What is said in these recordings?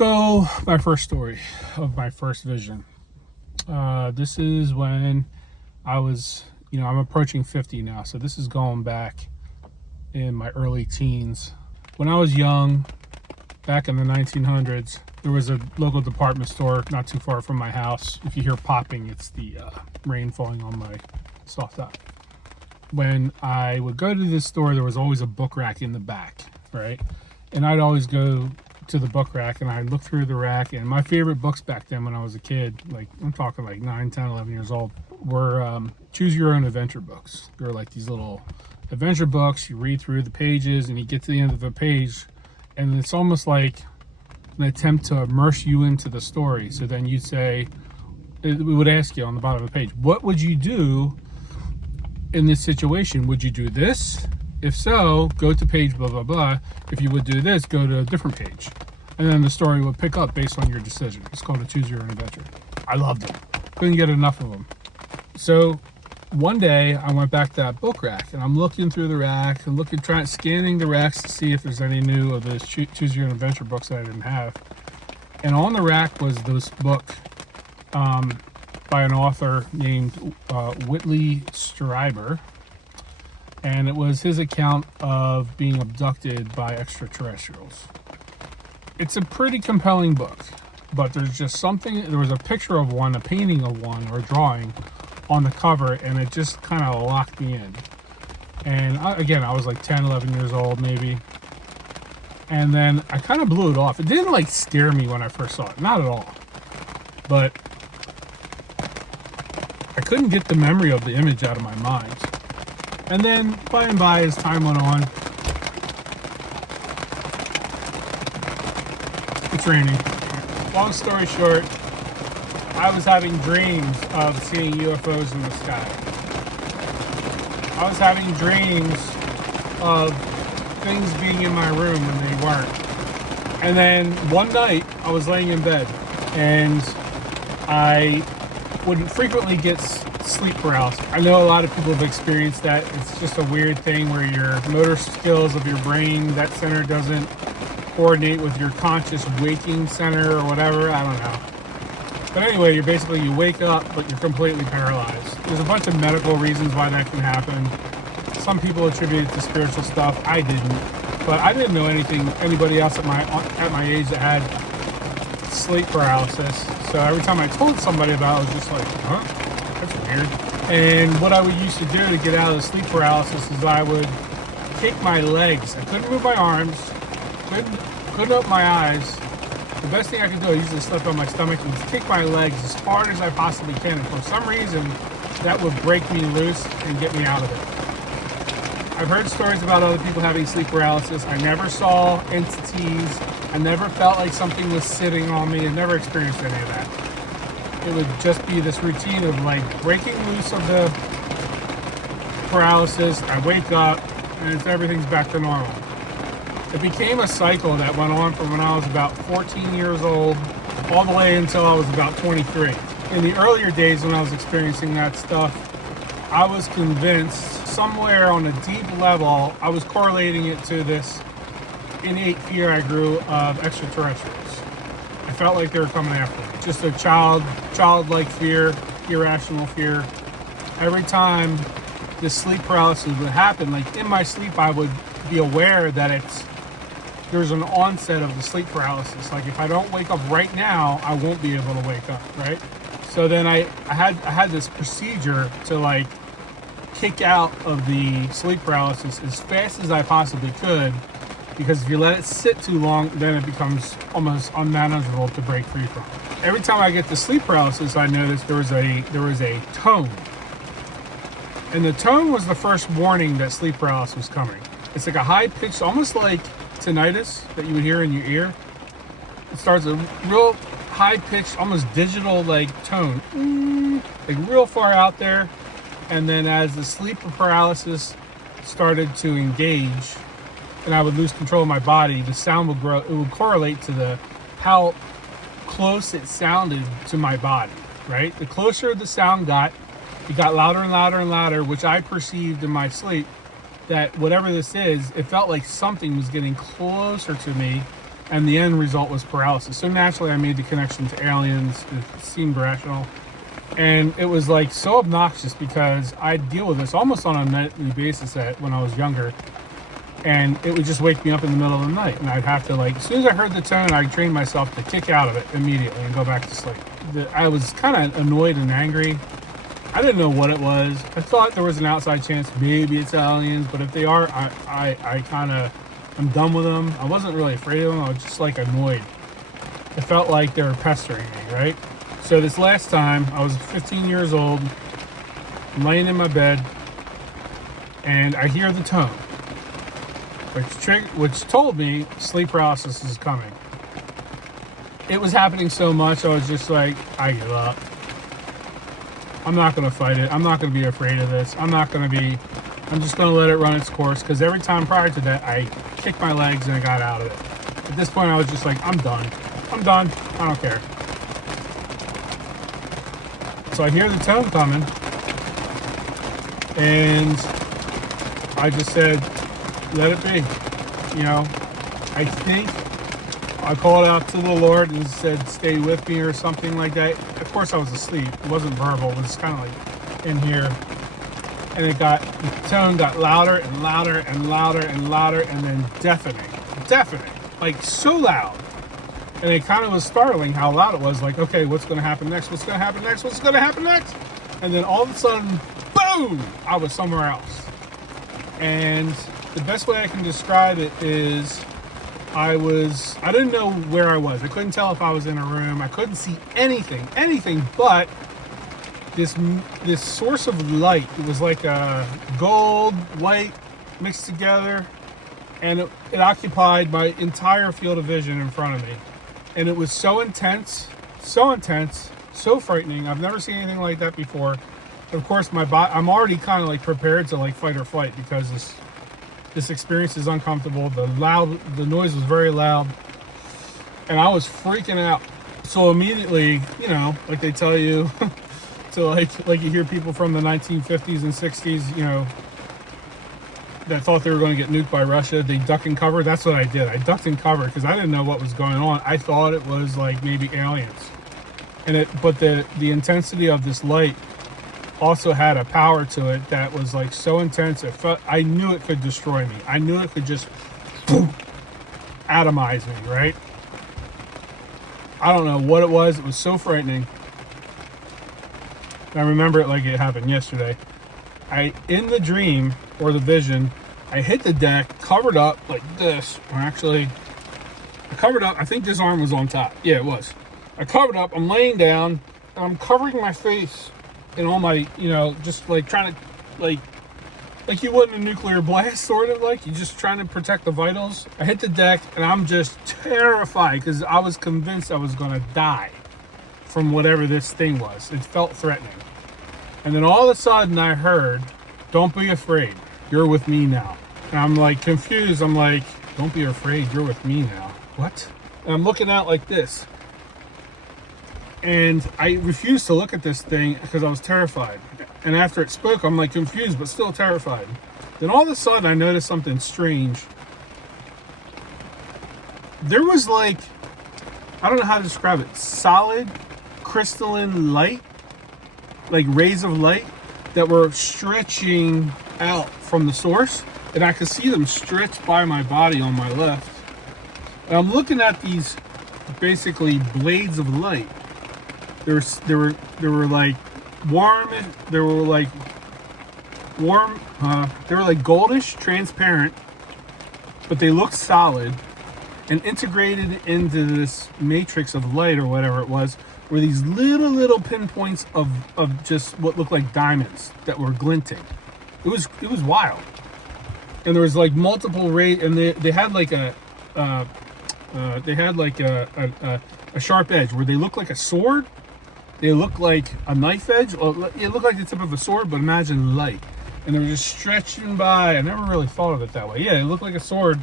So, my first story of my first vision. This is when I was, I'm approaching 50 now. So, this is going back in my early teens. When I was young, back in the 1900s, there was a local department store not too far from my house. If you hear popping, it's the rain falling on my soft top. When I would go to this store, there was always a book rack in the back, right? And I'd always go to the book rack and I'd look through the rack, and my favorite books back then when I was a kid, like I'm talking like 9, 10, 11 years old, were choose your own adventure books. They're like these little adventure books. You read through the pages and you get to the end of the page and it's almost like an attempt to immerse you into the story. So then you'd say, it would ask you on the bottom of the page, what would you do in this situation? Would you do this? If so, go to page blah, blah, blah. If you would do this, go to a different page. And then the story would pick up based on your decision. It's called a choose your own adventure. I loved them. Couldn't get enough of them. So one day I went back to that book rack and I'm looking through the rack and scanning the racks to see if there's any new of those choose your own adventure books that I didn't have. And on the rack was this book by an author named Whitley Strieber. And it was his account of being abducted by extraterrestrials. It's a pretty compelling book, but there's just something, there was a picture of one, a painting of one, or a drawing on the cover, and it just kind of locked me in. And I was like 10, 11 years old maybe. And then I kind of blew it off. It didn't like scare me when I first saw it, not at all. But I couldn't get the memory of the image out of my mind. And then, by and by, as time went on, it's raining. Long story short, I was having dreams of seeing UFOs in the sky. I was having dreams of things being in my room when they weren't. And then one night, I was laying in bed, and I would frequently get sleep paralysis. I know a lot of people have experienced that. It's just a weird thing where your motor skills of your brain, that center doesn't coordinate with your conscious waking center or whatever. I don't know. But anyway, you wake up, but you're completely paralyzed. There's a bunch of medical reasons why that can happen. Some people attribute it to spiritual stuff. I didn't. But I didn't know anybody else at my age that had sleep paralysis. So every time I told somebody about it, I was just like, huh? That's weird. And what I would used to do to get out of the sleep paralysis is I would kick my legs. I couldn't move my arms, couldn't open my eyes. The best thing I could do, I usually slept on my stomach, and just kick my legs as hard as I possibly can. And for some reason, that would break me loose and get me out of it. I've heard stories about other people having sleep paralysis. I never saw entities. I never felt like something was sitting on me. I never experienced any of that. It would just be this routine of like breaking loose of the paralysis. I wake up and everything's back to normal. It became a cycle that went on from when I was about 14 years old all the way until I was about 23. In the earlier days when I was experiencing that stuff, I was convinced somewhere on a deep level, I was correlating it to this innate fear I grew of extraterrestrials. I felt like they were coming after me. Just a childlike fear, irrational fear. Every time this sleep paralysis would happen, like in my sleep, I would be aware that there's an onset of the sleep paralysis. Like if I don't wake up right now, I won't be able to wake up, right? So then I had this procedure to like kick out of the sleep paralysis as fast as I possibly could. Because if you let it sit too long, then it becomes almost unmanageable to break free from. Every time I get to sleep paralysis, I noticed there was a tone. And the tone was the first warning that sleep paralysis was coming. It's like a high-pitched, almost like tinnitus that you would hear in your ear. It starts a real high-pitched, almost digital like tone. Like real far out there. And then as the sleep paralysis started to engage, and I would lose control of my body, the sound would grow. It would correlate to how close it sounded to my body, right? The closer the sound got, it got louder and louder and louder, which I perceived in my sleep that whatever this is, it felt like something was getting closer to me and the end result was paralysis. So naturally I made the connection to aliens. It seemed rational. And it was like so obnoxious because I deal with this almost on a nightly basis when I was younger. And it would just wake me up in the middle of the night. And I'd have to, like, as soon as I heard the tone, I'd train myself to kick out of it immediately and go back to sleep. I was kind of annoyed and angry. I didn't know what it was. I thought there was an outside chance maybe it's aliens. But if they are, I'm done with them. I wasn't really afraid of them. I was just, like, annoyed. It felt like they were pestering me, right? So this last time, I was 15 years old. I'm laying in my bed. And I hear the tone. Which told me sleep paralysis is coming. It was happening so much, I was just like, I give up. I'm not going to fight it. I'm not going to be afraid of this. I'm just going to let it run its course. Because every time prior to that, I kicked my legs and I got out of it. At this point, I was just like, I'm done. I don't care. So I hear the tone coming. And I just said, let it be. I think I called out to the Lord and said, stay with me or something like that. Of course I was asleep. It wasn't verbal. It was kind of like in here. And the tone got louder and louder and louder and louder and then deafening. Like so loud. And it kind of was startling how loud it was. Like, okay, what's going to happen next? And then all of a sudden, boom, I was somewhere else. And the best way I can describe it is I didn't know where I was. I couldn't tell if I was in a room. I couldn't see anything but this source of light. It was like a gold, white mixed together, and it occupied my entire field of vision in front of me. And it was so intense, so frightening. I've never seen anything like that before. Of course, my body, I'm already kind of like prepared to like fight or flight because this experience is uncomfortable. The noise was very loud, and I was freaking out. So immediately, like they tell you, to like you hear people from the 1950s and 60s, that thought they were going to get nuked by Russia. They duck and cover. That's what I did. I ducked and covered because I didn't know what was going on. I thought it was like maybe aliens, but the intensity of this light also had a power to it that was like so intense. I knew it could destroy me. I knew it could just boom, atomize me, right? I don't know what it was. It was so frightening. I remember it like it happened yesterday. In the dream or the vision, I hit the deck, covered up like this. Or actually, I covered up. I think this arm was on top. Yeah, it was. I covered up. I'm laying down, and I'm covering my face and all my, just like trying to, like you would in a nuclear blast, sort of like you're just trying to protect the vitals. I hit the deck, and I'm just terrified because I was convinced I was going to die from whatever this thing was. It felt threatening. And then all of a sudden I heard, don't be afraid. You're with me now. And I'm like confused. I'm like, don't be afraid. You're with me now. What? And I'm looking out like this. And I refused to look at this thing because I was terrified. And after it spoke, I'm like confused, but still terrified. Then all of a sudden I noticed something strange. There was like, I don't know how to describe it, solid crystalline light, like rays of light that were stretching out from the source, and I could see them stretch by my body on my left. And I'm looking at these basically blades of light. They were like warm. They were like warm. They were like goldish, transparent, but they looked solid and integrated into this matrix of light or whatever it was. Were these little pinpoints of just what looked like diamonds that were glinting. It was wild, and there was like multiple rays, and they had like a sharp edge where they looked like a sword. They looked like a knife edge. It looked like the tip of a sword, but imagine light, and they were just stretching by. I never really thought of it that way. Yeah, it looked like a sword,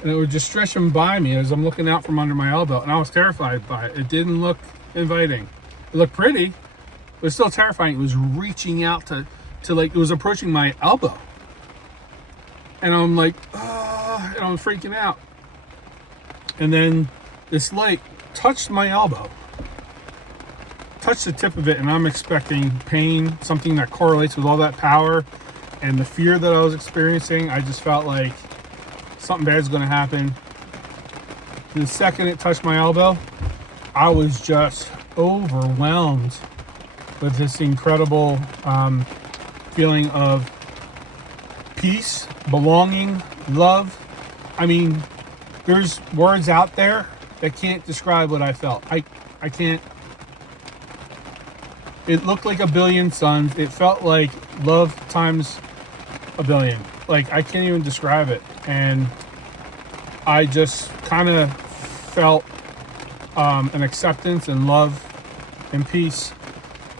and it was just stretching by me as I'm looking out from under my elbow, and I was terrified by it. It didn't look inviting. It looked pretty, but it's still terrifying. It was reaching out to like, it was approaching my elbow. And I'm like, and I'm freaking out. And then this light touched my elbow, touched the tip of it, and I'm expecting pain, something that correlates with all that power and the fear that I was experiencing. I just felt like something bad's going to happen. The second it touched my elbow, I was just overwhelmed with this incredible feeling of peace, belonging, love. I mean, there's words out there that can't describe what I felt. I can't. It looked like a billion suns. It felt like love times a billion. Like, I can't even describe it. And I just kind of felt an acceptance and love and peace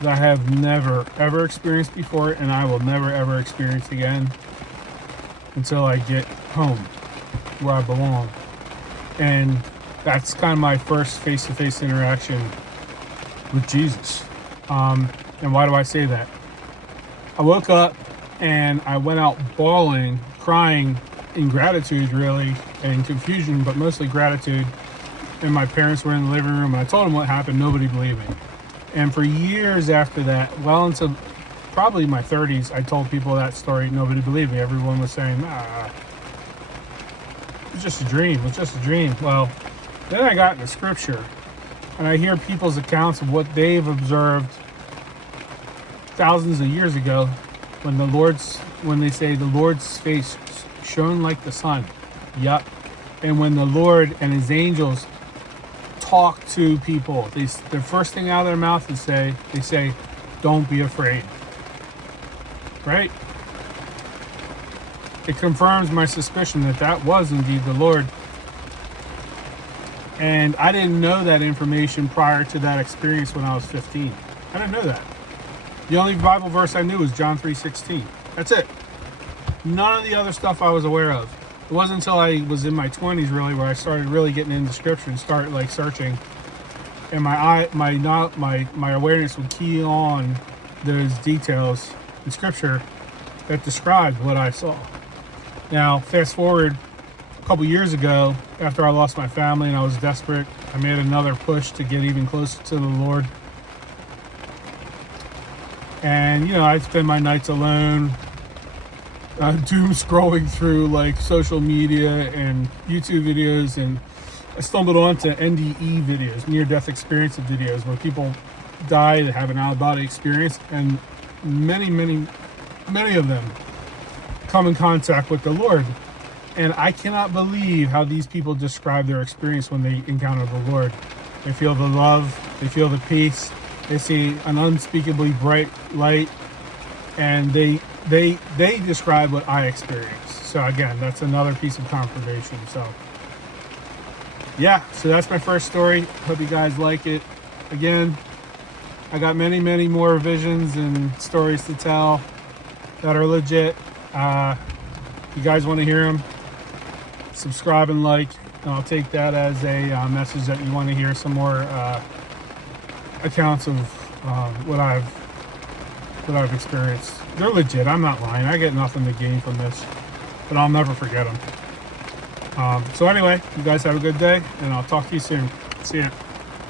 that I have never, ever experienced before, and I will never, ever experience again until I get home where I belong. And that's kind of my first face-to-face interaction with Jesus. And why do I say that? I woke up and I went out bawling, crying in gratitude, really, and confusion, but mostly gratitude. And my parents were in the living room, and I told them what happened. Nobody believed me. And for years after that, well into probably my 30s, I told people that story. Nobody believed me. Everyone was saying, nah, it was just a dream. It was just a dream. Well, then I got into scripture, and I hear people's accounts of what they've observed thousands of years ago when they say the Lord's face shone like the sun. Yup. And when the Lord and his angels talk to people, the first thing out of their mouth is they say, don't be afraid. Right? It confirms my suspicion that was indeed the Lord. And I didn't know that information prior to that experience when I was 15. I didn't know that. The only Bible verse I knew was John 3:16. That's it. None of the other stuff I was aware of. It wasn't until I was in my 20s really where I started really getting into scripture and started like searching, and my awareness would key on those details in scripture that described what I saw. Now, fast forward a couple years ago, after I lost my family and I was desperate, I made another push to get even closer to the Lord. And, you know, I'd spend my nights alone, doom scrolling through like social media and YouTube videos, and I stumbled onto NDE videos, near-death experience videos, where people die that have an out-of-body experience, and many of them come in contact with the Lord. And I cannot believe how these people describe their experience when they encounter the Lord. They feel the love, they feel the peace, they see an unspeakably bright light, and they describe what I experienced. So again, that's another piece of confirmation. So yeah, so that's my first story. Hope you guys like it. Again, I got many more visions and stories to tell that are legit. If you guys want to hear them, subscribe and like, and I'll take that as a message that you want to hear some more accounts of what I've experienced. They're legit. I'm not lying. I get nothing to gain from this, but I'll never forget them. So anyway, you guys have a good day, and I'll talk to you soon. See ya.